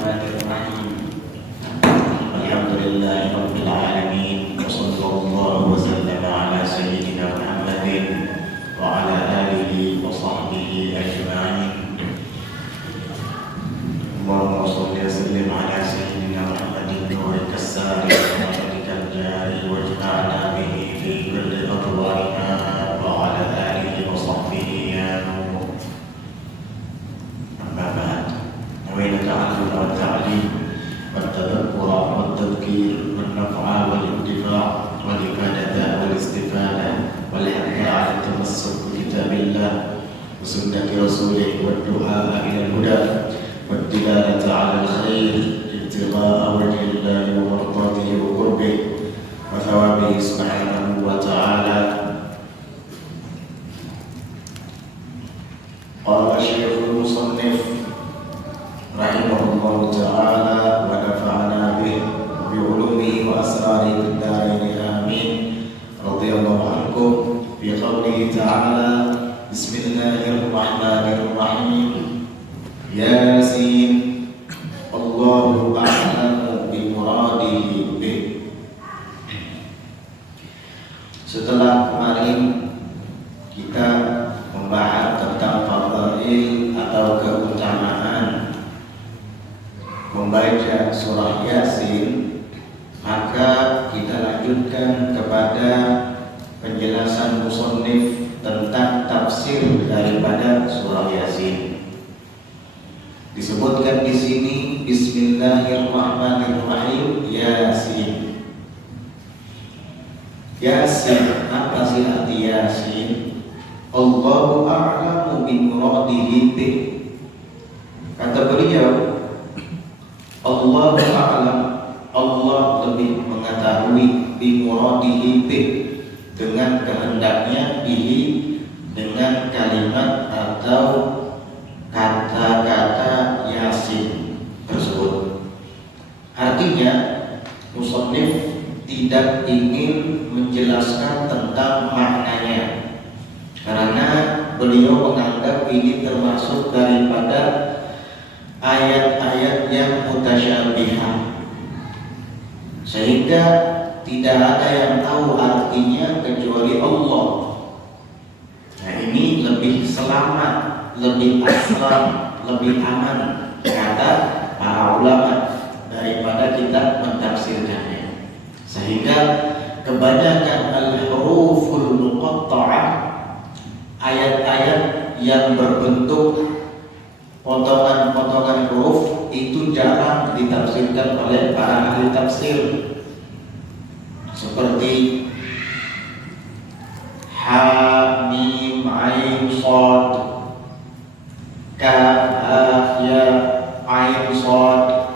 Bismillahirrahmanirrahim. Alhamdulillahi rabbil alamin. Wassallallahu wasallam ala sayyidina Muhammadin wa ala alihi wa sahbihi ajma'in. Allahumma shalli wa sallim ala sayyidina Muhammadin nuril kassari wa malikal jari wa ja'alna bihi fi kulli adwarina wa ala alihi wa sahbihi ya nur. Amma ba'd. Nawaitu ta'allum wa ta'lim wa tadabkur wa tadhkir wa naf'a wal intifa' wal ifadata wal istifada wal hadha 'ala tamassuk bi kitabillah wa sunnati rasulih wa du'a ila al-huda wa dilalata 'ala al-khair ibtigha'a wajhillahi wa mardatihi wa qurbihi wa thawabihi subhanahu wa ta'ala. Qala Syekhul Musannif rahimahullahu ta'ala wa nafa'ana bihi wa bi'ulumihi wa asrarihi fid dharain amin. Radhiyallahu ankum bi qawlihi ta'ala Bismillahirrahmanirrahim. Yasin Allahu a'lamu bi muradihi bih. Setelah kemarin kita membahas tentang fadhail atau keutamaan membaca surah Yasin, maka kita lanjutkan kepada penjelasan musannif tentang tafsir daripada surah Yasin. Disebutkan di sini Bismillahirrahmanirrahim. Yasin. Yasin, apa sih arti Yasin? Allahu a'lamu bi muradihi bih. Kata beliau, Allah a'lam, Allah lebih mengetahui bi muradihi bih, dengan kehendaknya bihi, dengan kalimat atau kata-kata Yasin tersebut. Artinya musannif tidak ingin menjelaskan tentang maknanya, karena beliau menganggap ini termasuk daripada ayat-ayat yang mutasyabihah, sehingga tidak ada yang tahu artinya kecuali Allah. Nah, ini lebih selamat, lebih aslam, lebih aman, kata para ulama, daripada kita mentafsirkannya. Sehingga kebanyakan al-huruful muqatta'ah, ayat-ayat yang berbentuk potongan-potongan huruf, itu jarang ditafsirkan oleh para ahli tafsir, seperti Ha Mim Ain Shad, Kaf Ha Ya Ain Shad,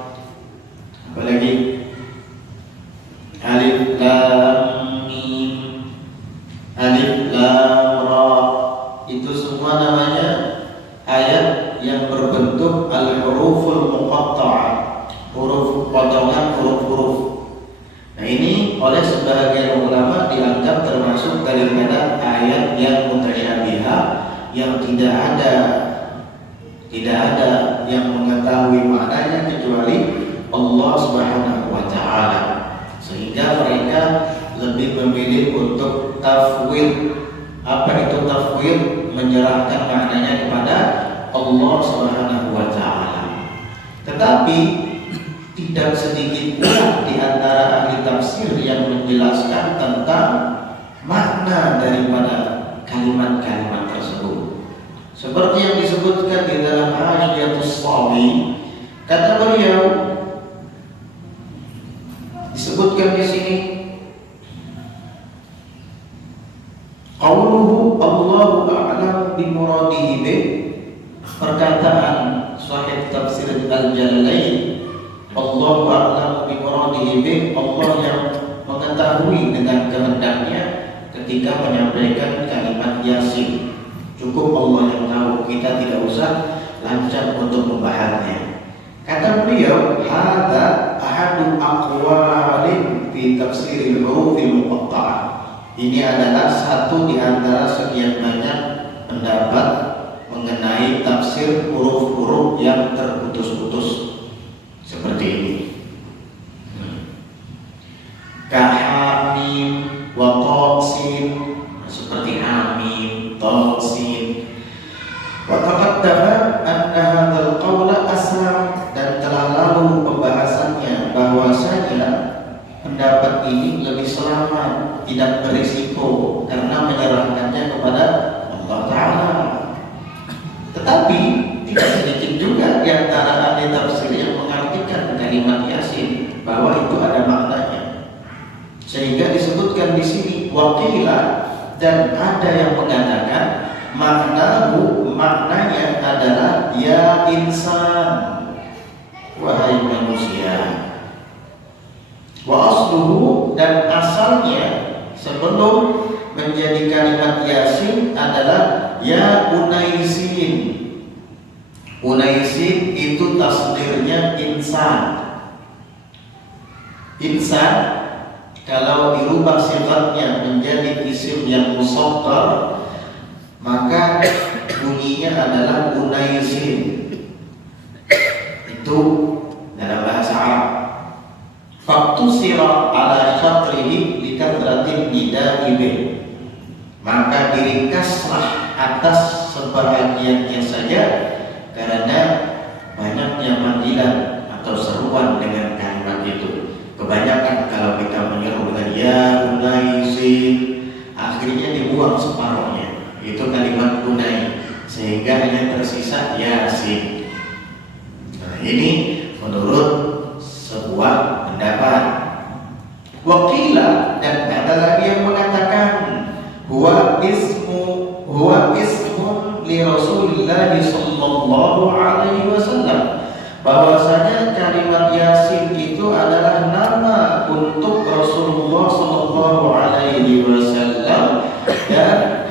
apalagi Alif Lam Mim, Alif Lam Ra. Itu semua namanya ayat yang berbentuk al-huruful muqatta'ah, huruf potongan huruf-huruf. Nah, ini oleh sebagian ulama dianggap termasuk daripada ayat yang mutasyabihah, yang tidak ada yang mengetahui maknanya kecuali Allah Subhanahu wa ta'ala. Sehingga mereka lebih memilih untuk tafwid. Apa itu tafwid? Menyerahkan maknanya kepada Allah Subhanahu wa ta'ala. Tetapi tidak sedikit pula di antara ahli tafsir yang menjelaskan tentang makna daripada kalimat-kalimat tersebut. Seperti yang disebutkan di dalam Hasyiatus Shawi, kata beliau, disebutkan di sini, qauluhu Allahu a'lam bi muradihi bih, perkataan sahih tafsir Al-Jalalain, Allahu a'lam bi muradihi bih, Allah yang mengetahui dengan kehendaknya ketika menyampaikan kalimat Yasin. Cukup Allah yang tahu, kita tidak usah lancar untuk membahasnya. Kata beliau, hadza ahadu aqwalin fi tafsiril hurufil muqatta'ah. Ini adalah satu di antara sekian banyak pendapat mengenai tafsir huruf-huruf yang terputus-putus. Waqila, dan ada yang mengatakan maknanya adalah ya insan, wahai manusia. Wa asluhu, dan asalnya sebelum menjadi kalimat Yasin adalah ya unaisin. Unaisin itu tasdirnya insan. Insan kalau dirubah sifatnya menjadi isim yang musaqqar, maka bunyinya adalah unaisin. Itu dalam bahasa Arab. Faktusira ala syatrihi likadratin nida'i bih, maka diringkaslah atas sebahagiannya saja karena banyaknya panggilan atau seruan dengan kalimat itu. Kebanyakan kalau kita menyeru dengan ya unaisin, akhirnya dibuang separuhnya, itu kalimat unai, sehingga hanya tersisa yasin. Nah, ini menurut sebuah pendapat. Waqila, dan ada lagi yang mengatakan huwa ismun li Rasulillah sallallahu alaihi wasallam, bahwasanya kalimat Yasin itu adalah nama untuk Rasulullah sallallahu alaihi wasallam, dan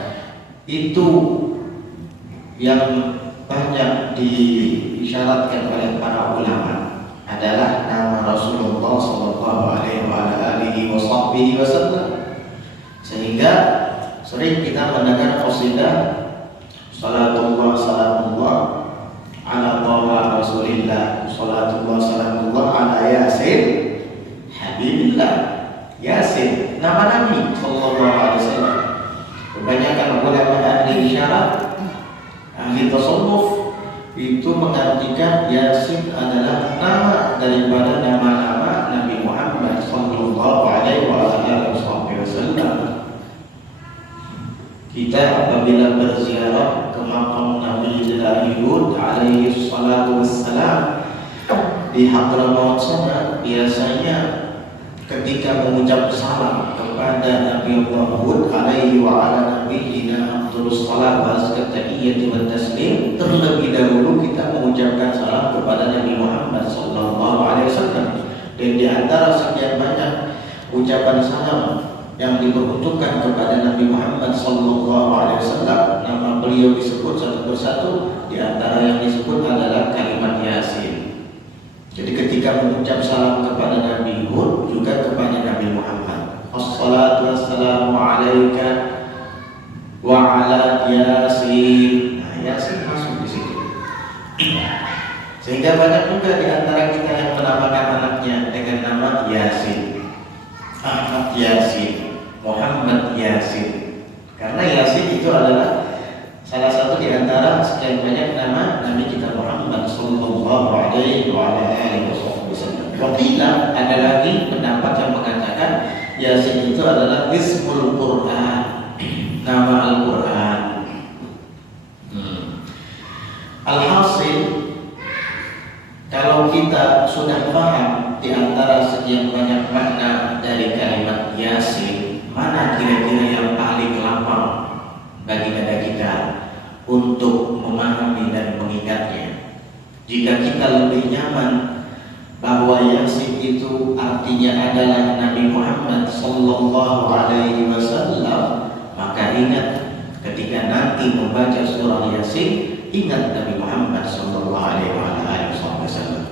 itu yang banyak diisyaratkan oleh para ulama adalah nama Rasulullah sallallahu alaihi wasallam. Sehingga sering kita mendengar qasidah salatullah salamullah ala tawa Rasulillah, salatullah salamullah ala Yasin Habibillah. Yasin nama Nabi sallallahu alaihi wasallam. Kebanyakan ulama ahli isyarat, ahli tasawuf itu mengartikan Yasin adalah nama daripada nama-nama Nabi Muhammad sallallahu alaihi wasallam. Kita apabila berziarah ke makam Nabi Hud alaihi salatu wassalam di Hadramaut sana, biasanya ketika mengucap salam kepada Nabi Hud alaihi wa ala nabiyina afdhalus salat wa azka tahiyyati wa taslim, terlebih dahulu kita mengucapkan salam kepada Nabi Muhammad sallallahu alaihi wasallam. Dan di antara sekian banyak ucapan salam yang diperuntukkan kepada Nabi Muhammad sallallahu alaihi wasallam, nama beliau disebut satu persatu. Di antara yang disebut adalah kalimat Yasin. Jadi ketika mengucap salam kepada Nabi Hud, juga kepada Nabi Muhammad, assalatu wassalamu alaika wa ala Yasin. Nah, Yasin masuk di situ. Sehingga banyak juga di antara kita yang menamakan anaknya dengan nama Yasin. Ahmad Yasin, Muhammad Yasin. Karena Yasin itu adalah salah satu di antara sekian banyak nama Nabi kita Muhammad sallallahu alaihi wasallam. Waqila, ada lagi pendapat yang mengatakan Yasin itu adalah ismul Quran, nama Al-Quran. Alhasil, kalau kita sudah paham di antara sekian banyak makna dari kalimat Yasin, mana kira-kira yang paling gampang bagi kita untuk memahami dan mengingatnya? Jika kita lebih nyaman bahwa Yasin itu artinya adalah Nabi Muhammad sallallahu alaihi wasallam, maka ingat ketika nanti membaca surah Yasin, ingat Nabi Muhammad sallallahu alaihi wasallam.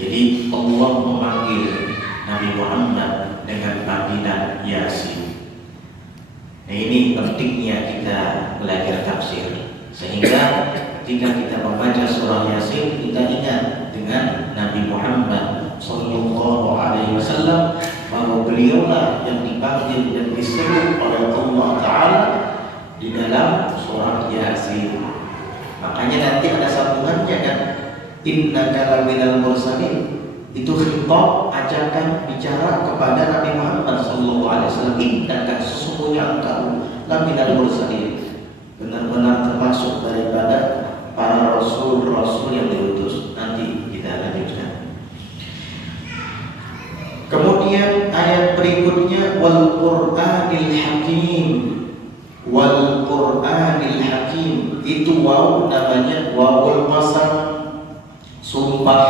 Jadi Allah memanggil Nabi Muhammad dengan panggilan Yasin. Nah, ini pentingnya kita belajar tafsir, sehingga ketika kita membaca surah Yasin, kita ingat dengan Nabi Muhammad sallallahu alaihi wasallam, bahwa beliaulah yang dipanggil dan diseru oleh Allah Ta'ala di dalam surah Yasin. Makanya nanti ada sambungannya kan, innaka laminal mursalin. Itu khitab, ajakan bicara kepada Nabi Muhammad sallallahu alaihi wasallam. Innaka, sesungguhnya engkau laminal mursalin, benar-benar termasuk daripada para rasul-rasul yang diutus. Nanti kita lanjutkan. Kemudian ayat berikutnya, wal sumpah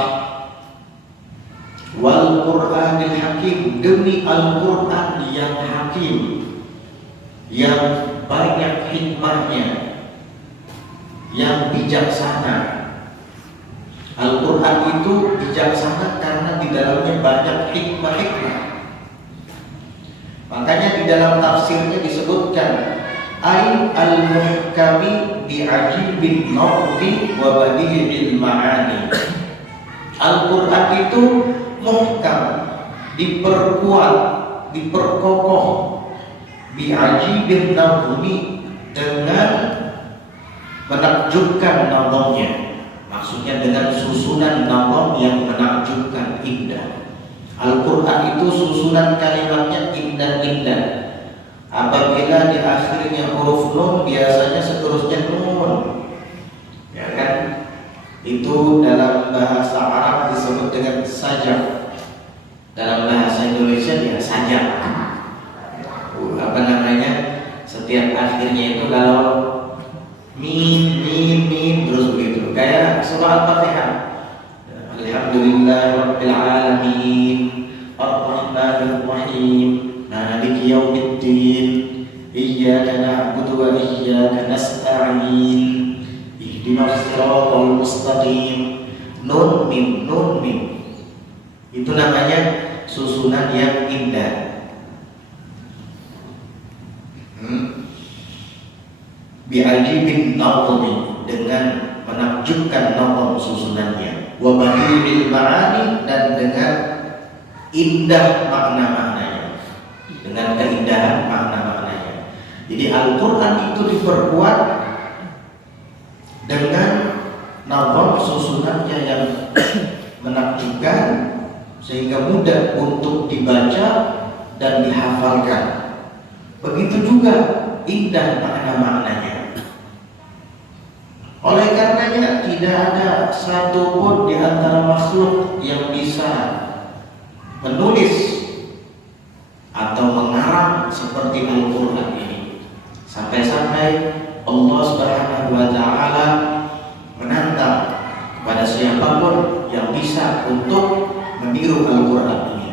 wal Qur'anil Hakim, demi Al-Qur'an yang hakim, yang banyak hikmahnya, yang bijaksana. Al-Quran itu bijaksana karena di dalamnya banyak hikmah-hikmah. Makanya di dalam tafsirnya disebutkan ay al-muhkami bi'ajibin nawdi wa badi'il ma'ani. Al-Quran itu muhkam, diperkuat, diperkokoh, bi'ajibin nawdi, dengan menakjubkan nazamnya. Maksudnya dengan susunan nazam yang menakjubkan, indah. Al-Quran itu susunan kalimatnya indah-indah. Apabila di akhirnya huruf nun, biasanya seterusnya nun, ya kan? Itu dalam bahasa Arab disebut dengan sajak. Dalam bahasa Indonesia ya sajak. Apa namanya? Setiap akhirnya itu kalau mim terus begitu, kayak surah Al-Fatihah. Alhamdulillahirabbil alamin, arrahmanir rahim, maliki yaumiddin, iyyaka na'budu wa iyyaka nasta'in, ihdinas siratal mustaqim. Nun mim. Itu namanya susunan yang indah. Bi'ajibin nawmi, dengan menakjubkan nazam susunannya, wa badi'il ma'ani, dan dengan indah makna-maknanya, dengan keindahan makna-maknanya. Jadi Al-Quran itu diperkuat dengan nazam susunannya yang menakjubkan, sehingga mudah untuk dibaca dan dihafalkan. Begitu juga indah makna-maknanya. Oleh karenanya tidak ada satu pun di antara makhluk yang bisa menulis atau mengarang seperti Al-Quran ini. Sampai-sampai Allah Subhanahu wa Ta'ala menantang kepada siapapun yang bisa untuk meniru Al-Quran ini.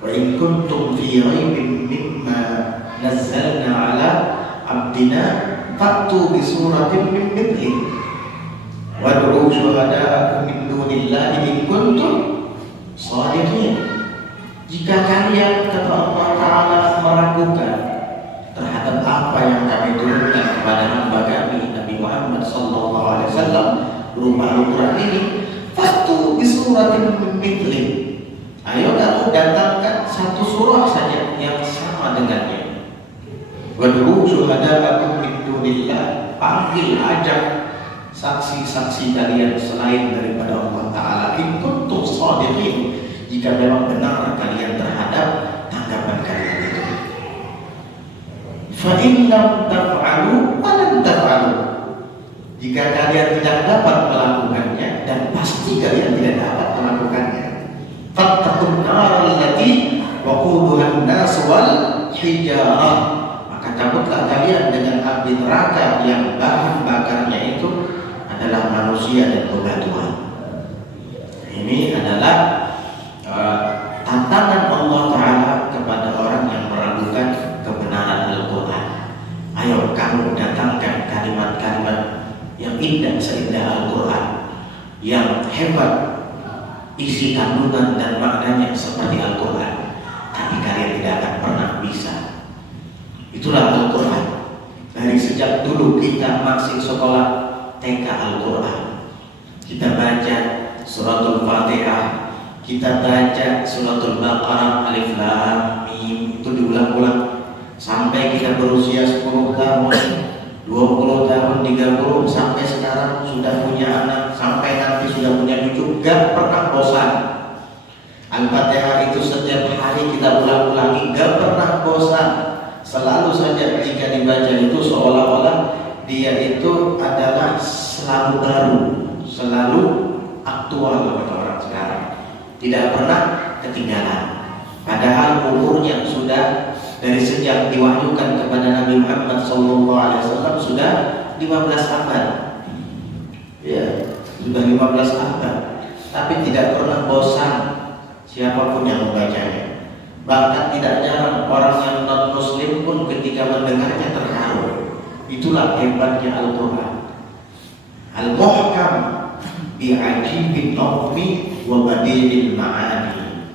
Wa in kuntum fi raibin mimma nazzalna ala abdina fa'tu bi suratin min mithlihi wad'u syuhada'akum min dunillahi in kuntum shadiqin. Jika kalian, kata Allah Ta'ala, meragukan terhadap apa yang kami turunkan kepada hamba kami Nabi Muhammad SAW berupa Al-Quran ini, fa'tu bi suratin min mithlihi, ayo kamu datangkan satu surah saja yang sama dengannya. Wad'u syuhada'akum min dunillah, panggil, ajak saksi-saksi kalian selain daripada Allah Ta'ala, in kuntum shadiqin, jika memang benar kalian terhadap tanggapan kalian itu. Fa in lam taf'alu wa lam taf'alu, jika kalian tidak dapat melakukannya, dan pasti kalian tidak dapat melakukannya, fattaqun nar allati waquduha an-nas wal hijarah, maka takutlah kalian dengan api neraka yang bahan bakarnya itu adalah manusia dan bebatuan. Ini adalah tantangan Allah Ta'ala kepada orang yang meragukan kebenaran Al-Quran. Ayo kamu datangkan kalimat-kalimat yang indah seindah Al-Quran, yang hebat isi kandungan dan maknanya seperti Al-Quran, tapi kalian tidak akan pernah bisa. Itulah Al-Quran. Dari sejak dulu kita masih sekolah TK Al-Quran, kita baca suratul Fatihah, kita baca suratul Baqarah, Alif Lam Mim, itu diulang-ulang sampai kita berusia 10 tahun, 20 tahun, 30, sampai sekarang sudah punya anak, sampai nanti sudah punya cucu, gak pernah bosan. Al-Fatihah itu setiap hari kita ulang-ulangi, gak pernah bosan. Selalu saja jika dibaca itu seolah-olah dia itu adalah selalu baru, selalu aktual kepada orang sekarang, tidak pernah ketinggalan. Padahal umurnya sudah dari sejak diwahyukan kepada Nabi Muhammad SAW sudah 15 abad, ya, sudah 15 abad. tidak pernah bosan siapapun yang membacanya. Bahkan tidak jarang orang yang non-muslim pun ketika mendengarnya terharu. Itulah hebatnya Al-Quran. Al-Muhkam bi'ajibin nawmi wa badi'il ma'ani.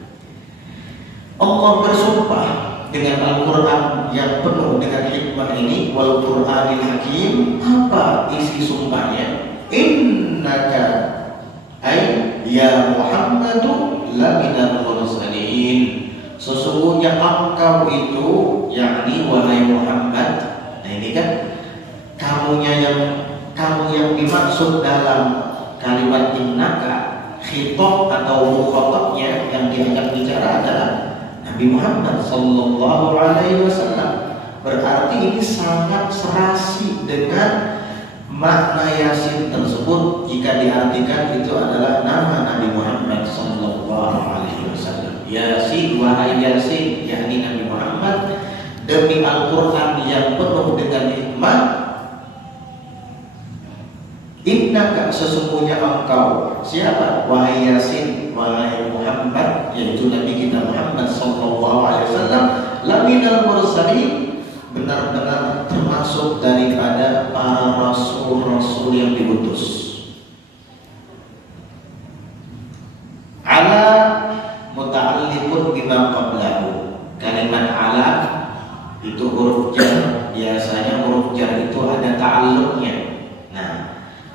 Allah bersumpah dengan Al-Quran yang penuh dengan hikmah ini, wal Qur'anil Hakim. Apa isi sumpahnya? Innaka ay ya Muhammadu laminal mursalin. Sesungguhnya engkau itu, yakni wahai Muhammad. Nah ini kan kamu yang dimaksud dalam kalimat innaka, khitab atau mukhatabnya yang diangkat bicara adalah Nabi Muhammad sallallahu alaihi wasallam. Berarti ini sangat serasi dengan makna Yasin tersebut jika diartikan itu adalah nama Nabi Muhammad sallallahu alaihi wasallam. Yasin, wahai Yasin, yakni Nabi Muhammad, demi Al-Quran yang penuh dengan hikmah. Innaka, sesungguhnya engkau, siapa? Wahai Yasin, wahai Muhammad, yaitu Nabi kita Muhammad sallallahu alaihi wasallam, laminal mursalin, benar-benar termasuk daripada para rasul-rasul yang diutus. Ala muta'alliqun bima qablahu. Kalimat ala itu huruf jar. Biasanya huruf jar itu ada ta'alluqnya. Nah,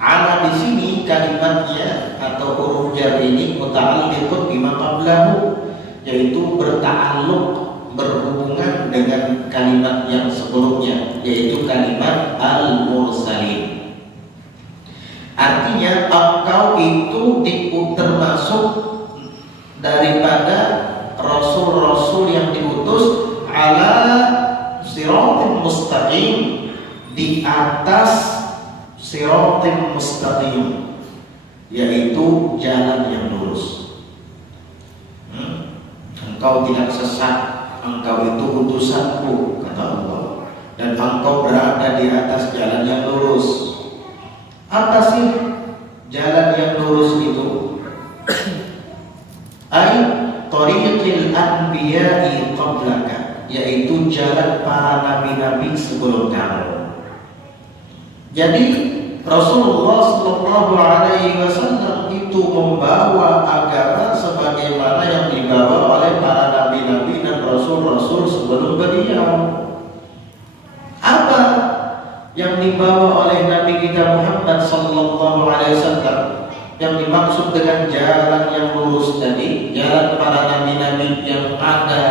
ala di sini kalimatnya atau huruf jar ini muta'alliqun bima qablahu, yaitu berta'alluq, berhubungan dengan kalimat yang sebelumnya, yaitu kalimat al-mursalin. Artinya engkau itu termasuk daripada rasul-rasul yang diutus ala siratin mustaqim, di atas siratin mustaqim, yaitu jalan yang lurus. Engkau tidak sesat, engkau itu utusanku, kata Allah, dan engkau berada di atas jalan yang lurus. Apa sih jalan yang lurus itu? Ay tariqil anbiya'i qablaka, yaitu jalan para nabi-nabi sebelum kamu. Jadi Rasulullah sallallahu alaihi wasallam itu membawa agama sebagaimana yang dibawa oleh para nabi-nabi dan rasul-rasul sebelum beliau. Apa yang dibawa oleh Nabi kita Muhammad sallallahu alaihi wasallam? Yang dimaksud dengan jalan yang lurus tadi, jalan para nabi-nabi yang ada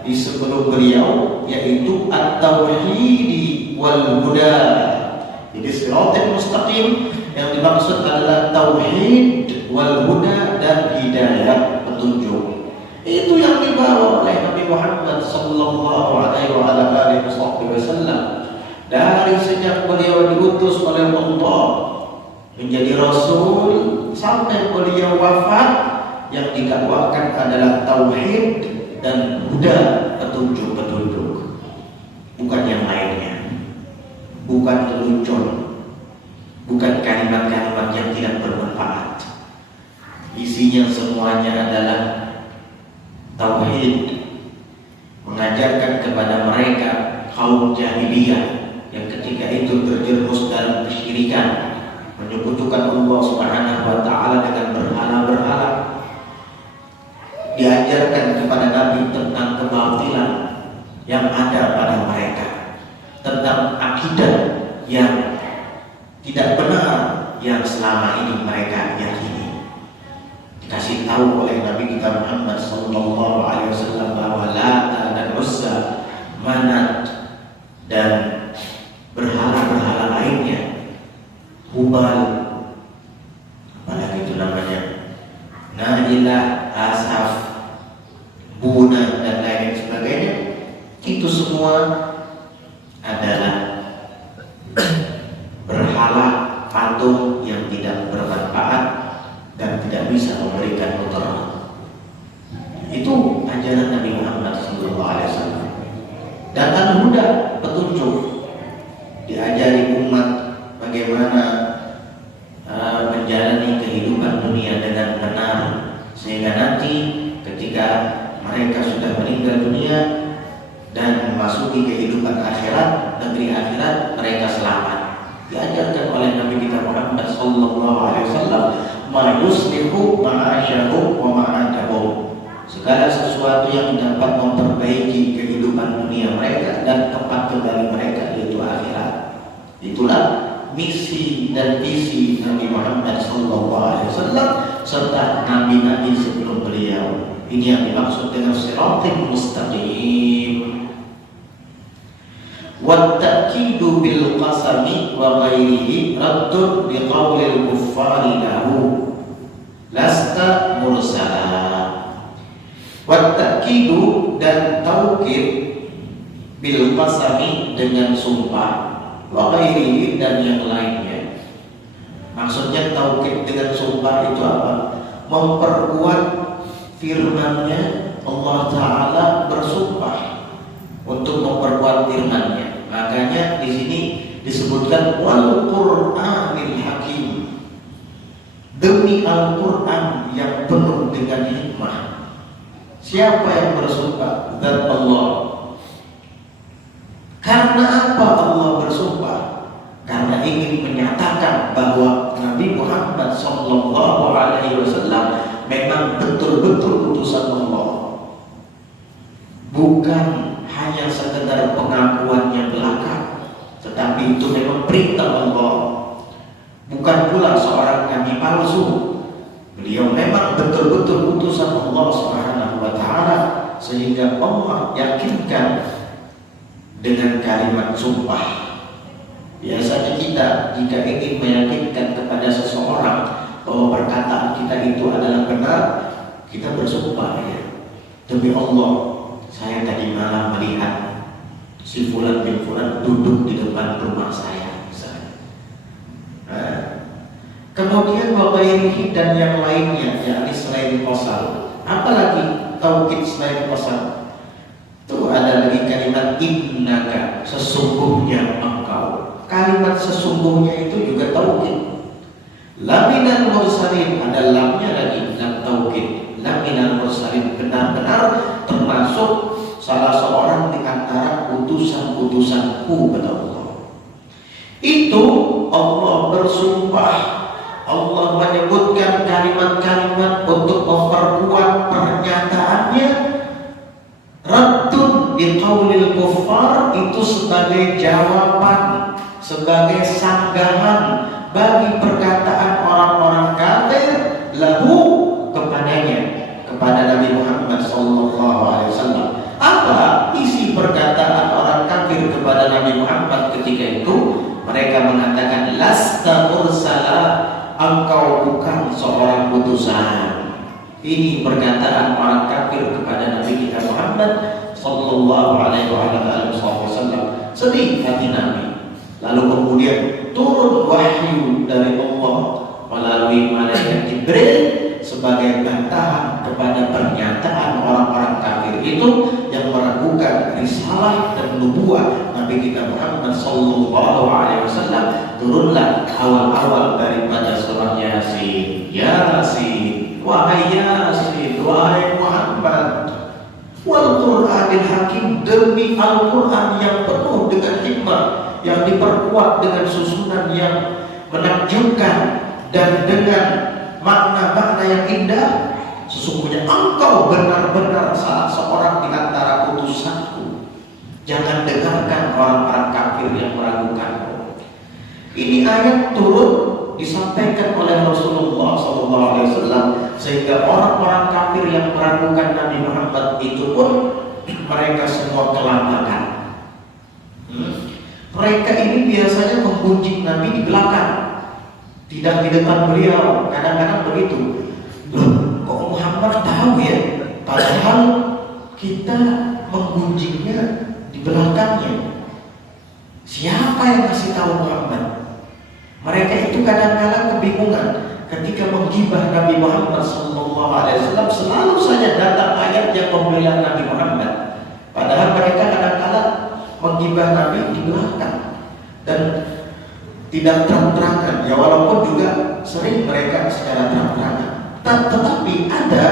di sebelum beliau, yaitu at-tauhid wal huda. Jadi siratal mustaqim yang dimaksud adalah tauhid wal huda dan hidayah, petunjuk. Itu yang dibawa oleh Nabi Muhammad sallallahu alaihi wasallam dari sejak beliau diutus oleh Allah menjadi rasul sampai beliau wafat. Yang didakwakan adalah tauhid dan huda, petunjuk-petunjuk, bukan yang lainnya, bukan lelucon, bukan kalimat-kalimat yang tidak bermanfaat. Isinya semuanya adalah tauhid, mengajarkan kepada mereka kaum jahiliyah yang ketika itu terjerumus dalam kesyirikan, menyekutukan Allah Subhanahu wa taala dengan berhala-berhala. Diajarkan kepada Nabi tentang kebatilan yang ada pada mereka, tentang akidah yang tidak benar yang selama ini mereka yakini. Dikasih tahu oleh Nabi kita Muhammad sallallahu alaihi wasallam bahwa Lata dan Uzza, Manat dan berhala-berhala lainnya, Hubal, apalagi itu namanya, Nailah, Asaf, Buna dan lain sebagainya, itu semua adalah berhala patung yang tidak bermanfaat dan tidak bisa memberikan mudarat. Itu ajaran Nabi Muhammad SAW. Dan al-huda, petunjuk, diajari umat bagaimana menjalani kehidupan dunia dengan benar, sehingga nanti ketika mereka sudah meninggal dunia dan memasuki kehidupan akhirat, negeri akhirat, mereka selamat. Diajarkan oleh Nabi kita Muhammad sallallahu alaihi wasallam, ma yuslihu ma'asyahu wa ma'adahu. Segala sesuatu yang dapat memperbaiki kehidupan dunia mereka dan tempat kembali mereka, yaitu akhirat. Itulah misi dan visi Nabi Muhammad sallallahu alaihi wasallam serta nabi-nabi sebelum beliau. Ini yang dimaksud dengan siratal mustaqim. وَالتَّأْكِيدُ بِالْقَسَمِ وَغَيْرِهِ رَدٌّ بِقَوْلِ الْكُفَّارِ لَهُ لَسْتَ مُرْسَلًا. وَالتَّأْكِيدُ dan taukid bil qasami dengan sumpah, wa ghairihi dan yang lainnya. Maksudnya taukid dengan sumpah itu apa? Memperkuat firman-Nya. Allah Ta'ala bersumpah untuk memperkuat firman-Nya. Makanya di sini disebutkan wal Qur'anil Hakim, demi Al-Quran yang penuh dengan hikmah. Siapa yang bersumpah? Zat Allah. Karena apa Allah bersumpah? Karena ingin menyatakan bahwa Nabi Muhammad sallallahu alaihi wasallam memang betul-betul utusan Allah, bukan hanya sekedar pengakuannya belaka, tetapi itu memang perintah Allah. Bukan pula seorang nabi palsu. Beliau memang betul-betul utusan Allah Subhanahu wa Ta'ala, sehingga Allah yakinkan dengan kalimat sumpah. Biasanya kita jika ingin meyakinkan kepada seseorang bahwa perkataan kita itu adalah benar, kita bersumpah, ya, demi Allah, saya tadi malam melihat si fulan bin fulan duduk di depan rumah saya, misalnya. Kemudian waqairihi dan yang lainnya, yakni selain qasam. Apalagi taukid selain qasam? Itu ada lagi kalimat innaka, sesungguhnya engkau. Kalimat sesungguhnya itu juga taukid. Laminal mursalin, ada lamnya lagi, lam taukid. Laminal mursalin, benar-benar termasuk salah seorang di antara utusan-utusanku, kata Allah. Itu Allah bersumpah. Allah menyebutkan kalimat-kalimat untuk memperkuat pernyataannya. Raddun biqaulil kuffar, itu sebagai jawaban, sebagai sanggahan bagi perkataan orang-orang kafir lahu, kepadanya, kepada Nabi Muhammad SAW. Apa isi perkataan orang kafir kepada Nabi Muhammad ketika itu? Mereka mengatakan lasta mursala, engkau bukan seorang utusan. Ini perkataan orang kafir kepada Nabi kita Muhammad sallallahu alaihi wasallam. Sedih hati Nabi. Lalu kemudian turun wahyu dari Allah melalui malaikat Jibril sebagai bantahan kepada pernyataan orang-orang kafir itu yang meragukan risalah dan nubuah Nabi kita Muhammad sallallahu alaihi wasallam. Turunlah awal-awal daripada surah Yasin. Yasin, wahai Yasin, wahai Muhammad, wal Qur'anil Hakim, demi Al-Quran yang penuh dengan hikmah, yang diperkuat dengan susunan yang menakjubkan dan dengan makna-makna yang indah. Sesungguhnya engkau benar-benar salah seorang di antara utusanku. Jangan dengarkan orang-orang kafir yang meragukanmu. Ini ayat turun disampaikan oleh Rasulullah SAW, sehingga orang-orang kafir yang meragukan Nabi Muhammad itu pun mereka semua kelabakan. Mereka ini biasanya membunjing Nabi di belakang, tidak di depan beliau. Kadang-kadang begitu. Loh, kok Muhammad tahu ya? Padahal kita menggunjingnya di belakangnya. Siapa yang kasih tahu Muhammad? Mereka itu kadang-kadang kebingungan ketika menggibah Nabi Muhammad SAW. Selalu saja datang ayat yang membela Nabi Muhammad, padahal mereka kadang-kadang menggibah Nabi di belakang dan tidak terang-terangan. Ya walaupun juga sering mereka secara terang-terangan, Tetapi ada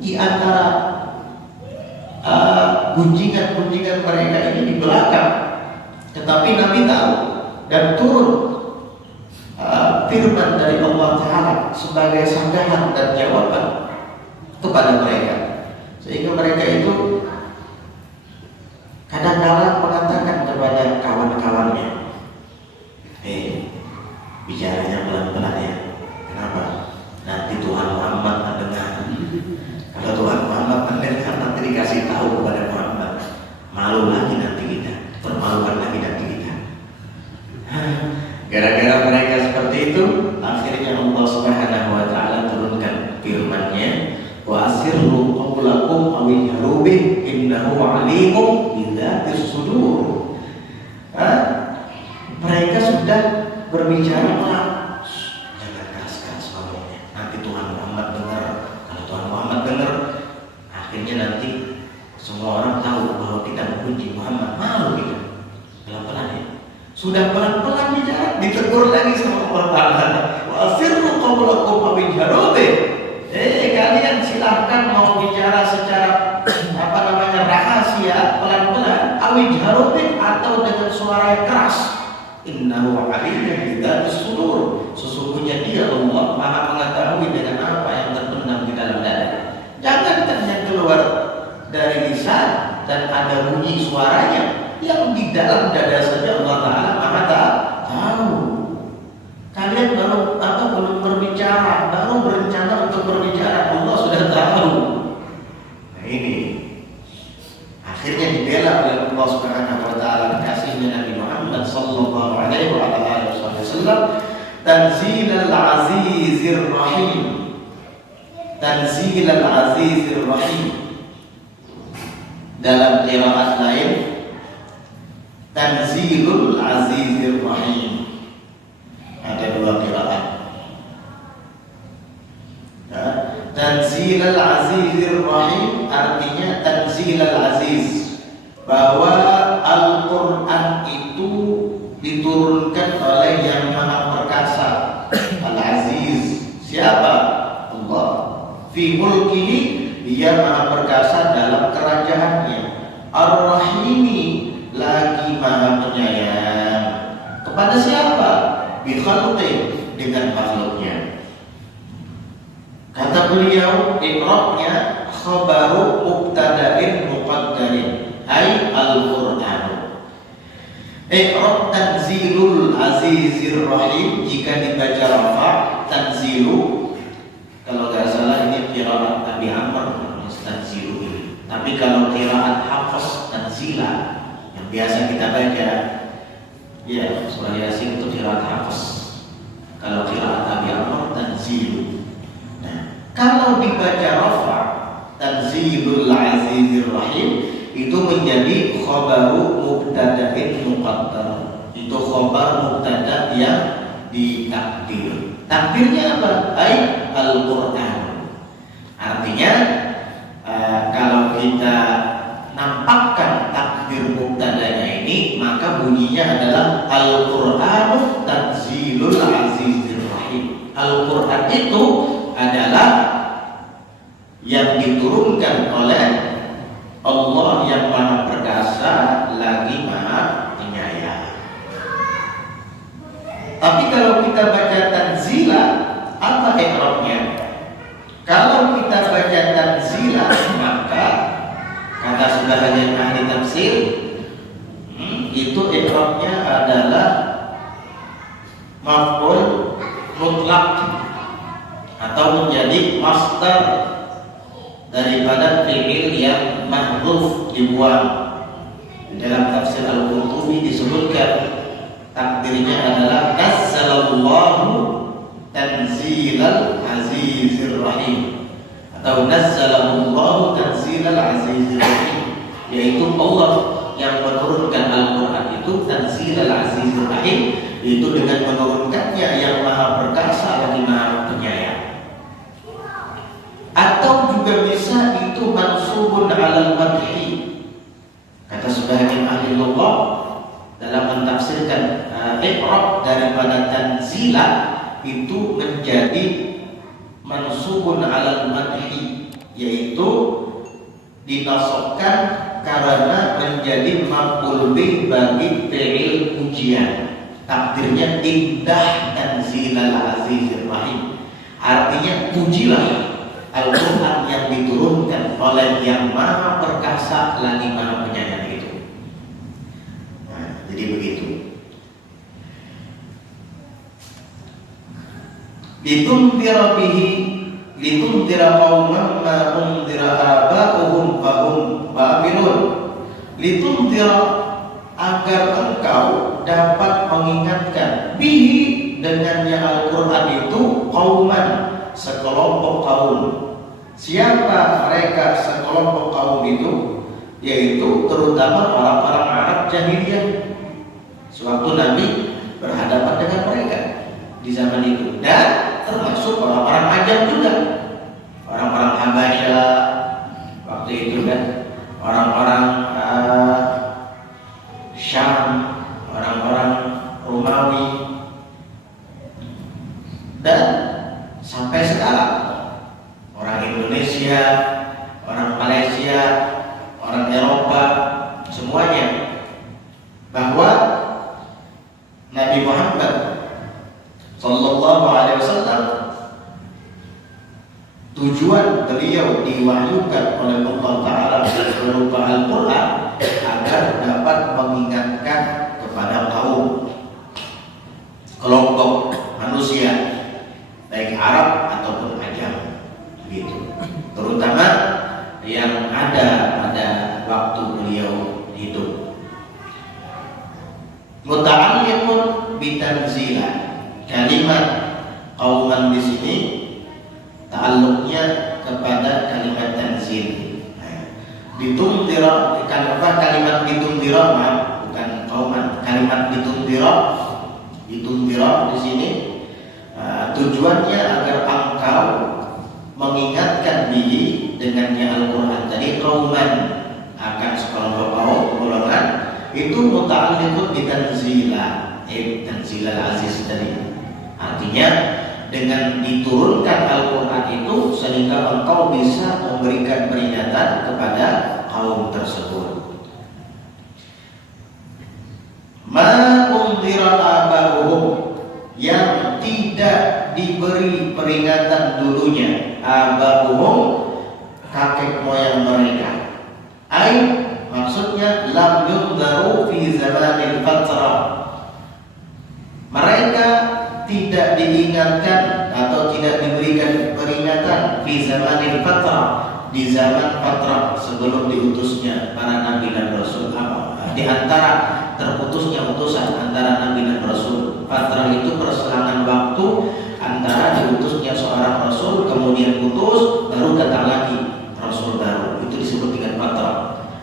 di antara gunjingan-gunjingan mereka ini di belakang, tetapi Nabi tahu dan turun firman dari Allah Ta'ala sebagai sanggahan dan jawaban kepada mereka, sehingga mereka itu kadang-kadang mengatakan kepada kawan-kawannya, bicaranya pelan-pelan ya. Kenapa? Nanti Tuhan Muhammad mendengar. Kalau Tuhan Muhammad mendengar, nanti dikasih tahu kepada Muhammad, malu lagi nanti kita, permalukan lagi nanti kita. Gara-gara mereka seperti itu, akhirnya Allah Subhanahu wa Ta'ala turunkan firman-Nya, wa asirru qawlakum aw ijharu bih innahu alimun bidzatis sudur. Mereka sudah berbicara pelan, jangan keras-keras ngomongnya, nanti Tuhan Muhammad dengar. Kalau Tuhan Muhammad dengar, akhirnya nanti semua orang tahu bahwa kita membenci Muhammad, malu kita. Pelan-pelan ya. Sudah pelan-pelan bicara, ditegur lagi sama Allah Ta'ala, wa asirru qawlakum aw ijharu bih. Kalian silahkan mau bicara secara rahasia, pelan-pelan, aw ijharu bih, atau dengan suara yang keras. Innahu alimun bidzatis sudur. Sesungguhnya Dia Allah Maha mengetahui dengan apa yang terpendam di dalam dada. Jangan yang keluar dari lisan dan ada bunyi suaranya, yang di dalam dada saja Allah Ta'ala Maha tahu. Kalian belum berbicara, baru berencana untuk berbicara, Allah sudah tahu. Nah ini akhirnya dibela oleh Allah Subhanahu wa Ta'ala, kasihnya Nabi Muhammad sallallahu alaihi wasallam, tanzilal azizir rahim. Tanzilal azizir rahim. Dalam qiraat lain, tanzilul azizir rahim. Ada dua qiraat. Tanzilal azizir rahim artinya tanzilal aziz, bahwa Al-Quran itu diturunkan oleh yang Maha Perkasa, Al-Aziz. Siapa? Allah. Fi mulkihi, Dia Maha Perkasa dalam kerajaannya. Ar-Rahimi, lagi Maha Penyayang. Kepada siapa? Bi khalqi, dengan makhluknya. Kata beliau, iqra'nya khabaru mubtada'in muqaddarin, ay al-Qur'an. Iqra' tanzilul azizir rahim, jika dibaca rafa, tanzilu. Kalau tidak salah ini qiraat Abi Amr, tanzilu ini. Tapi kalau qiraat Hafs, tanzila, yang biasa kita baca, ya surah Yasin itu qiraat Hafs. Kalau qiraat Abi Amr, tanzilu. Kalau dibaca rafa, tanzilul azizir rahim, itu menjadi khabaru mubtada'in muqaddar. Itu khabar mubtada' yang ditakdir. Takdirnya apa? Ay Al-Quran. Artinya kalau kita nampakkan takdir mubtada'nya ini, maka bunyinya adalah Al-Qur'anu tanzilul azizir rahim. Al-Quran itu adalah yang diturunkan oleh Allah yang Maha Perkasa, lagi Maha Penyayang. Tapi kalau kita baca tanzila, apa iqra'nya? Kalau kita baca tanzila, maka kata sebagian ahli tafsir, itu iqra'nya adalah maf'ul mutlak, atau menjadi masdar daripada fi'il yang mahdhuf, dibuang. Dalam tafsir Al-Qurtubi disebutkan takdirnya adalah nazzalallahu tanzilal azizir rahim, atau nazzalallahu tanzilal azizir rahim, yaitu Allah yang menurunkan Al-Quran itu tanzilal azizir rahim, itu dengan menurunkannya yang Maha Perkasa lagi Maha Penyayang. Atau juga bisa itu mansubun alal madhi. Kata sebagian ahli Allah dalam mentafsirkan iqra' daripada tanzila, itu menjadi mansubun 'alal madhi, yaitu dinasabkan karena menjadi maf'ul bih bagi fi'il pujian. Takdirnya indah tanzilal azizir rahim. Artinya pujilah Al-Quran yang diturunkan oleh yang maha perkasa lagi maha penyayang itu. Nah, jadi begitu. Litundira bihi, litundira qauman ma undira aba'uhum fahum ghafilun. Litundira, agar engkau dapat mengingatkan bihi, dengannya Al-Quran itu, qauman, sekelompok kaum. Siapa mereka sekelompok kaum itu? Yaitu terutama orang-orang Arab jahiliyah, sewaktu Nabi berhadapan dengan mereka di zaman itu, dan termasuk orang-orang Ajam juga, orang-orang Habasyah waktu itu kan, orang-orang Syam, orang-orang Romawi, dan sampai sekarang orang Indonesia, orang Malaysia, orang Eropa, semuanya, bahwa Nabi Muhammad Sallallahu Alaihi Wasallam, tujuan beliau diwahyukan oleh Allah Ta'ala berupa Al-Quran agar dapat mengingatkan kepada kaum, kelompok manusia, baik Arab ataupun Ajam, gitu. Terutama yang ada pada waktu beliau hidup. Muta'alliqun bitanzilah. Kalimat qauman di sini ta'alluqnya kepada kalimat tanzil. Ditundira, kenapa kalimat ditundira? Bukan qauman, kalimat ditundira. Ditundira di sini tujuannya agar engkau mengingatkan diri dengannya Al-Quran. Jadi qauman akan sekelompok kaum, golongan itu muta'alliqun bitanzilah, tanzilal aziz tadi. Artinya dengan diturunkan Al-Quran itu sehingga engkau bisa memberikan peringatan kepada kaum tersebut. Ma undira aba'uhum, yang tidak diberi peringatan dulunya, aba'uhum, kakek moyang mereka. Ai, maksudnya lam yundaru fi zamanil fatrah, mereka tidak diingatkan atau tidak diberikan peringatan fi zamanil fatrah, di zaman fatrah sebelum diutusnya para nabi dan rasul. Di antara terputusnya utusan antara nabi dan rasul, fatrah itu perselangan waktu antara diutusnya seorang rasul kemudian putus baru datang lagi rasul baru, itu disebut dengan fatrah.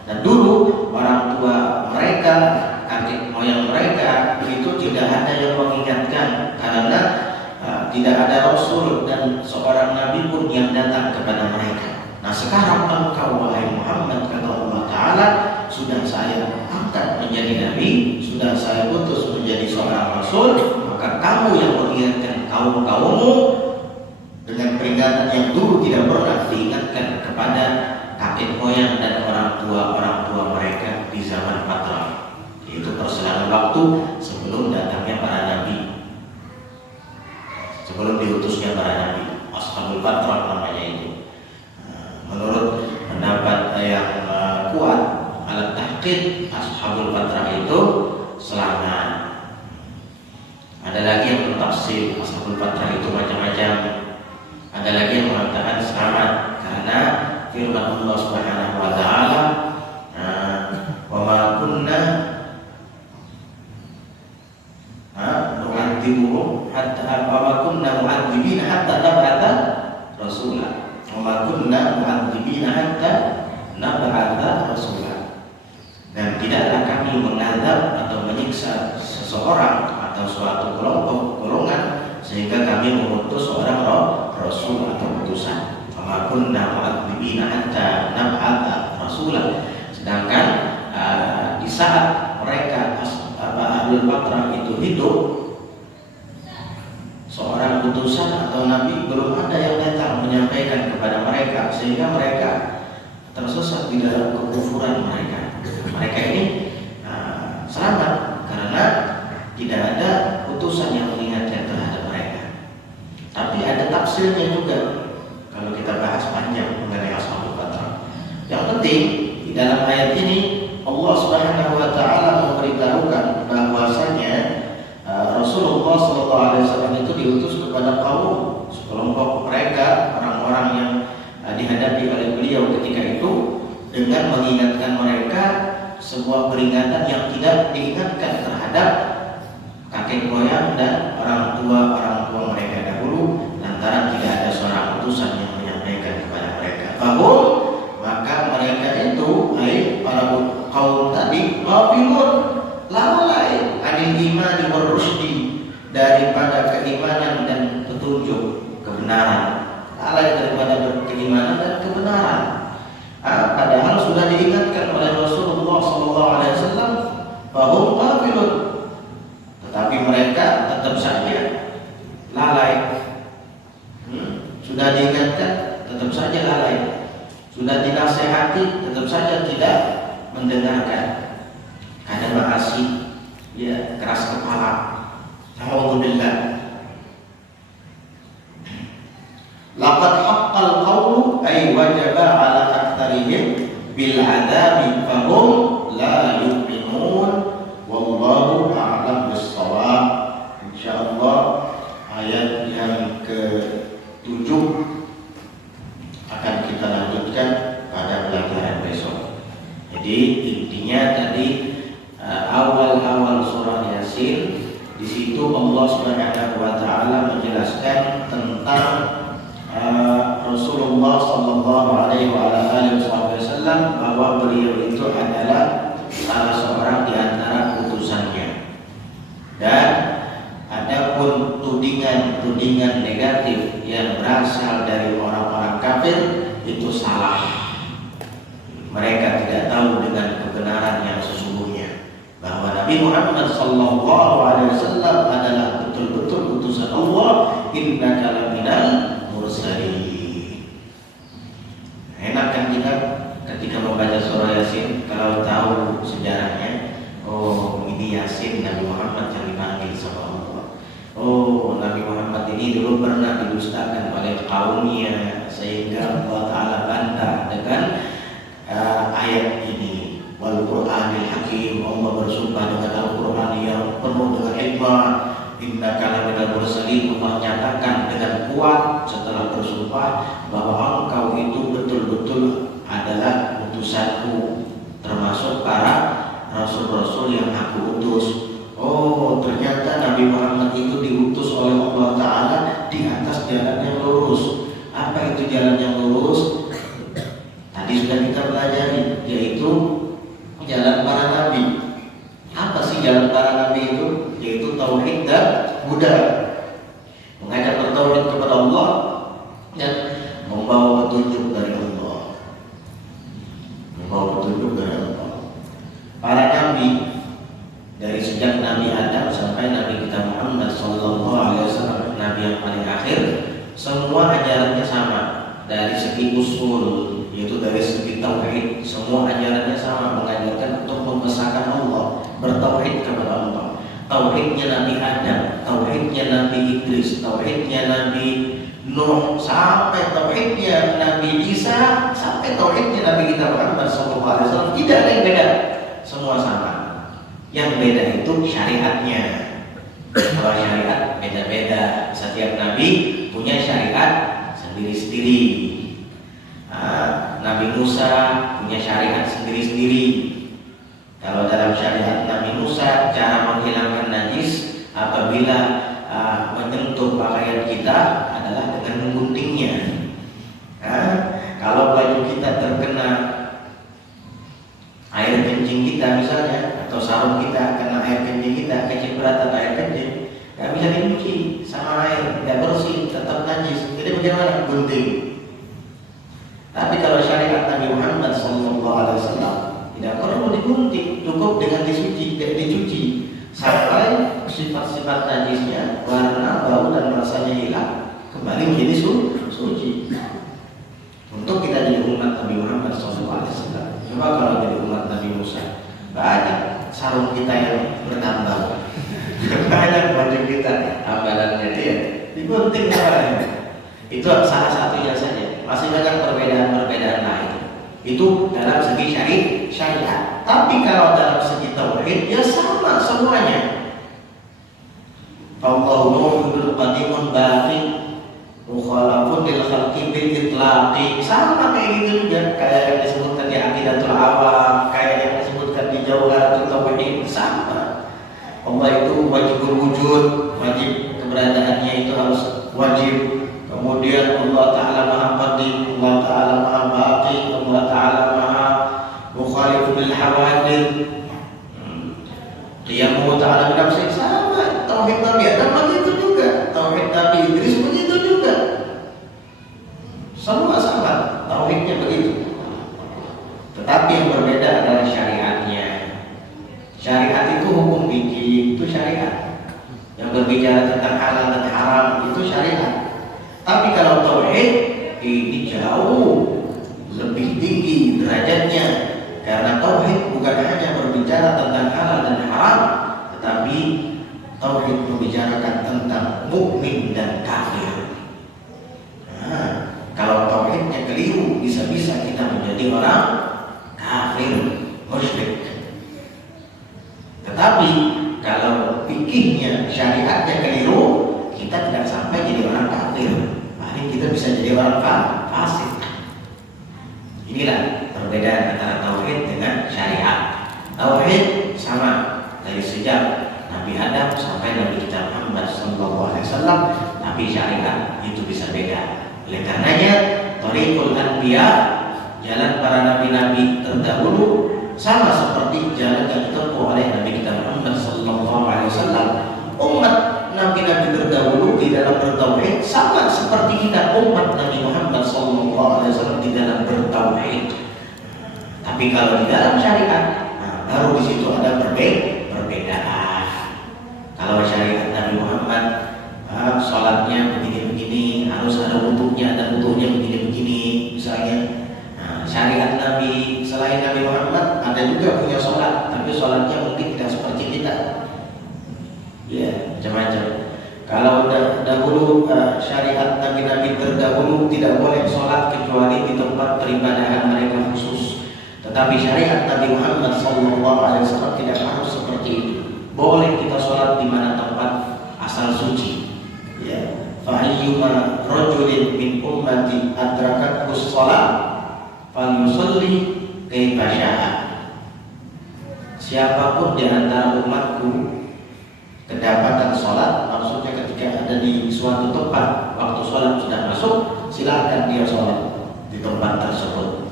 Dan dulu orang tua mereka, kakek moyang mereka itu tidak ada yang mengingatkan karena tidak ada rasul dan seorang nabi pun yang datang kepada mereka. Nah sekarang engkau wahai Muhammad, kata Allah Ta'ala, sudah saya angkat menjadi nabi, sudah saya utus menjadi seorang rasul, maka kamu yang mengingatkan kaum-kaummu dengan peringatan yang dulu tidak pernah diingatkan kepada kakek moyang dan orang tua mereka di zaman fatrah, yaitu perselangan waktu sebelum datangnya para nabi, sebelum diutusnya para nabi. Ashabul fatrah namanya itu. Menurut pendapat yang kuat, alat tahqiq, ashabul fatrah itu selangan. Ada lagi yang mentafsir ashabul fatrah itu macam-macam. Ada lagi yang mengatakan selamat karena firman Allah Subhanahu wa Ta'ala, wa ma kunna nu'adzibuhum hatta wa ma kunna mu'adzibina hatta nab'atha rasula. Wa ma kunna mu'adzibina hatta nab'atha rasula. Dan tidaklah kami mengadab atau menyiksa seseorang atau suatu kelompok golongan sehingga kami mengutus seorang rasul atau utusan. Wa ma kunna mu'adzibina hatta nab'atha rasula. Sedangkan di saat mereka ahlul fatrah itu hidup, seorang utusan atau nabi belum ada yang datang sehingga mereka tersesat di dalam kekufuran mereka. Mereka ini selamat karena tidak ada utusan yang mengingatkan terhadap mereka. Tapi ada tafsirnya juga kalau kita bahas panjang mengenai Ashabul Fatrah. Yang penting di dalam ayat ini Allah Subhanahu wa taala memberitahukan bahwasanya Rasulullah SAW itu diutus kepada kaum sekelompok mereka, orang-orang yang dihadapi oleh beliau ketika itu, dengan mengingatkan mereka sebuah peringatan yang tidak diingatkan terhadap kakek moyang dan orang tua mereka dahulu, lantaran tidak ada seorang utusan yang menyampaikan kepada mereka. Bahwa maka mereka itu, para kaum tadi, ghafilun, lalai anil imani war rusdi, daripada keimanan dan petunjuk kebenaran, lalai daripada keimanan dan kebenaran. Padahal sudah diingatkan oleh Rasulullah SAW bahwa ghafilun, tetapi mereka tetap saja lalai. Sudah diingatkan, tetap saja lalai. Sudah dinasehati, tetap saja tidak mendengarkan. Kadang makasih, ya keras kepala. Alhamdulillah. Laqad haqqal qawlu ay wajaba ala aktsarihim bil adabi fahum la yu'minun wallahu a'lam bis-shawab. Insyaallah ayat yang ke-7 akan kita lanjutkan pada pelajaran besok. Jadi intinya tadi awal-awal surah Yasin, di situ Allah Subhanahu wa taala menjelaskan tentang Rasulullah sallallahu alaihi wasallam bahwa beliau itu adalah salah seorang di antara utusannya. Dan adapun tudingan negatif yang berasal dari orang-orang kafir itu salah. Mereka tidak tahu dengan kebenaran yang sesungguhnya, bahwa Nabi Muhammad sallallahu alaihi wasallam adalah betul-betul utusan Allah, innaka laminal mursalin. Enak kan kita ketika membaca surah Yasin kalau tahu sejarahnya. Oh, ini Yasin Nabi Muhammad yang dipanggil sama Allah. Oh, Nabi Muhammad ini dulu pernah didustakan oleh kaumnya, sehingga Allah Ta'ala bantah dengan ayat ini. Wal Qur'anil Hakim, Allah bersumpah dengan Al-Quran yang penuh dengan hikmah. Innaka laminal mursalin, Allah nyatakan dengan kuat setelah bersumpah bahwa engkau itu betul-betul adalah utusanku, termasuk para rasul-rasul yang aku utus. Oh, ternyata Nabi Muhammad itu diutus oleh Allah Ta'ala di atas jalan yang lurus. Apa itu jalan yang lurus? Tadi sudah kita pelajari, yaitu jalan para nabi. Apa sih jalan para nabi itu? Yaitu tauhid dan Buddha, mengajak bertauhid kepada Allah dan membawa petunjuk dari Allah. Para nabi dari sejak Nabi Adam sampai Nabi kita Muhammad SAW, Nabi yang paling akhir, semua ajarannya sama. Dari segi usul, yaitu dari segi tauhid, semua ajarannya sama, mengajarkan untuk membesarkan Allah, bertauhid kepada Allah. Tauhidnya Nabi Adam, tauhidnya Nabi Idris, tauhidnya Nabi Nuh, sampai tauhidnya Nabi Isa, sampai tauhidnya Nabi kita Muhammad SAW, tidak ada yang beda, semua sama. Yang beda itu syariatnya. Kalau syariat beda-beda, setiap nabi punya syariat sendiri-sendiri. Nabi Musa punya syariat sendiri-sendiri. Kalau dalam syariat Nabi Musa, cara menghilangkan najis apabila menyentuh pakaian kita adalah dengan mengguntingnya. Kalau baju kita terkena air kencing kita misalnya, atau sarung kita kena air kencing kita, kecipratan air kencing, nggak bisa dicuci sama air, tidak bersih, tetap najis. Jadi bagaimana? Gunting. Tapi kalau syariat Nabi Muhammad SAW tidak perlu digunting, cukup dengan dicuci sampai sifat-sifat najisnya, warna, bau dan rasanya hilang, kembali menjadi suci. Untuk kita umat Nabi Muhammad SAW. Coba kalau jadi umat Nabi Musa, banyak sarung kita yang bertambah, banyak baju kita amalannya dia digunting orangnya. Itu salah satunya saja. Masih banyak perbedaan-perbedaan lain. Itu dalam segi syariat. Tapi kalau dalam segi tauhid ya sama semuanya. Allahu nuhul qadimun baqi mukhalafun lil khalqi bil itlaqi. Sama kayak gitu juga, kayak yang disebutkan di Aqidatul Awam, kayak yang disebutkan di Jawharatul Tauhid, sama. Allah itu wajibul wujud, wajib keberadaannya itu harus wajib. Kemudian Allah Ta'ala Maha Qadim, Allah Ta'ala Maha Baqi, Allah Ta'ala Maha Mukhalif bil Hawadith. Qiyamuhu Ta'ala binafsih, sama. Tauhid Nabi Adam begitu juga, tauhid Nabi Idris begitu juga. Semua sama, tauhidnya begitu. Tetapi yang berbeda adalah syariatnya. Syariat itu hukum fikih, itu syariat. Yang berbicara tentang halal dan haram itu syariat. Tapi kalau tauhid ini jauh lebih tinggi derajatnya, karena tauhid bukan hanya berbicara tentang halal dan haram, tetapi tauhid membicarakan tentang mukmin dan kafir. Nah, kalau tauhidnya keliru, bisa-bisa kita menjadi orang kafir, musyrik. Tetapi kalau fikihnya, syariatnya keliru, kita tidak sampai jadi orang kafir. Paling kita bisa jadi orang fasik. Inilah perbedaan antara tauhid dengan syariat. Tauhid sama dari sejak Nabi Adam sampai Nabi kita Muhammad SAW. Tapi syariat itu bisa beda. Oleh karenanya, thariqul anbiya, jalan para nabi-nabi terdahulu, sama seperti jalan yang ditempuh oleh Nabi kita Muhammad SAW. Umat nabi-nabi terdahulu di dalam bertauhid sama seperti kita umat Nabi Muhammad SAW di dalam bertauhid. Tapi kalau di dalam syariat, baru di situ ada perbedaan. Kalau syariat Nabi Muhammad, sholatnya begini-begini, harus ada wudunya dan wudunya begini-begini, misalnya. Syariat Nabi selain Nabi Muhammad ada juga punya sholat, tapi sholatnya mungkin tidak seperti kita. Ya, macam-macam. Kalau dahulu syariat Nabi-Nabi terdahulu tidak boleh sholat kecuali di tempat peribadahan mereka khusus. Tetapi syariat Nabi Muhammad SAW tidak harus seperti itu. Boleh kita sholat di mana tempat asal suci. Ya, fa'ayyuma rajulin min ummati adrakathu sholat falyusalli kaifa syaa. Siapapun di antara umatku kedapatan sholat, maksudnya ketika ada di suatu tempat, waktu sholat sudah masuk, silakan dia sholat di tempat tersebut,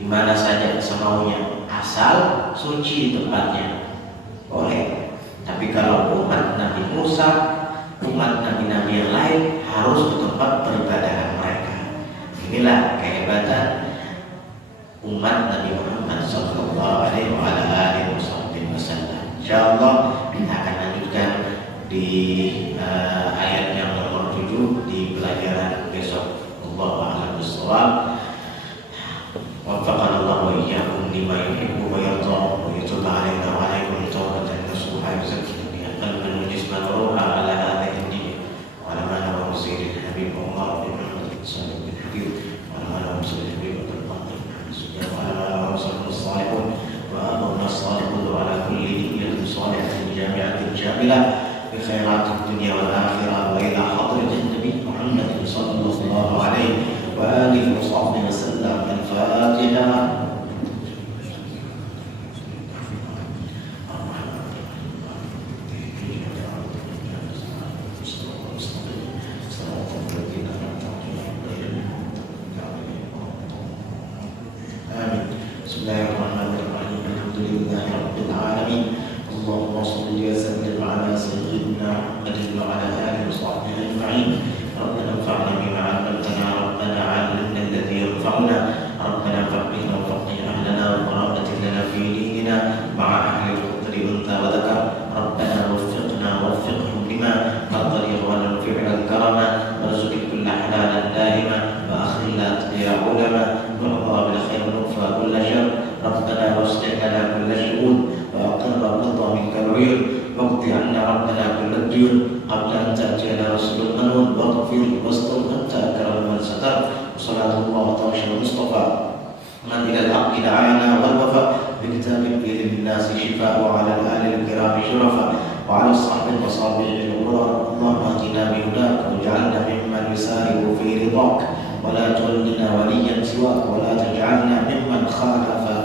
di mana saja semaunya, asal suci tempatnya, boleh. Tapi kalau umat Nabi Musa, umat Nabi-Nabi yang lain harus ke tempat peribadahan mereka. Inilah kehebatan umat Nabi Muhammad SAW. Insyaallah kita akan lanjutkan di ayat yang nomor 7 di pelajaran besok. Allahu a'lam bishawab. Waffaqana Allah wa iyyakum lima yuhibbu wa yarda wa yatub 'alaina wa 'alaykum tawbatan nasuha yuzakkina qalban wa jisman wa ruha ala hadhihi ad-din wa ala ma huwa sayyidil habib Allah bin Muhammad sallallahu alaihi wasallam wa ala ma huwa sayyidil habib wa ala rasulus salihun wa amruna salihun wa ala kulli niyatin salihatin jami'atin jamilah bi khairatid dunya wal akhirah wa ila hadratin nabi Muhammad sallallahu alaihi wa alihi wa sahbihi wasallam. Al-Fatihah. Bismillahirrahmanirrahim. Alhamdulillahi rabbil alamin. Allahumma shalli wa sallim ala sayyidina Muhammadin wa ala alihi wa sahbihi ajma'in. Rabbana anfa'na bima 'allamtana, Rabbana 'allimna alladhi yanfa'una, Rabbana faqihna wa faqih ahlana wa qurratin lana fi dinina ma'a ahli al-qadri unta wa dhakar. Rabbana waffiqna waffiqhum lima qadari wa fi'l al-karama warzuq kull halalan daima wa akhilla ya ulama wa ربنا واصلح لنا كل شؤون وأقر الرضا منك العيون واقض عنا ربنا كل الديون قبل أن تأتينا رسول المنون واغفر واستر أنت أكرم من ستر وصلاة الله وتوشى المصطفى من إلى الحق دعانا والوفاء بكتاب فيه للناس شفاء وعلى الآل الكرام شرفاء وعلى الصحب المصابيح الغرار اللهم اهدنا بهداك واجعلنا ممن يسارع في رضاك ولا تولنا وليا سواك ولا تجعلنا ممن خالف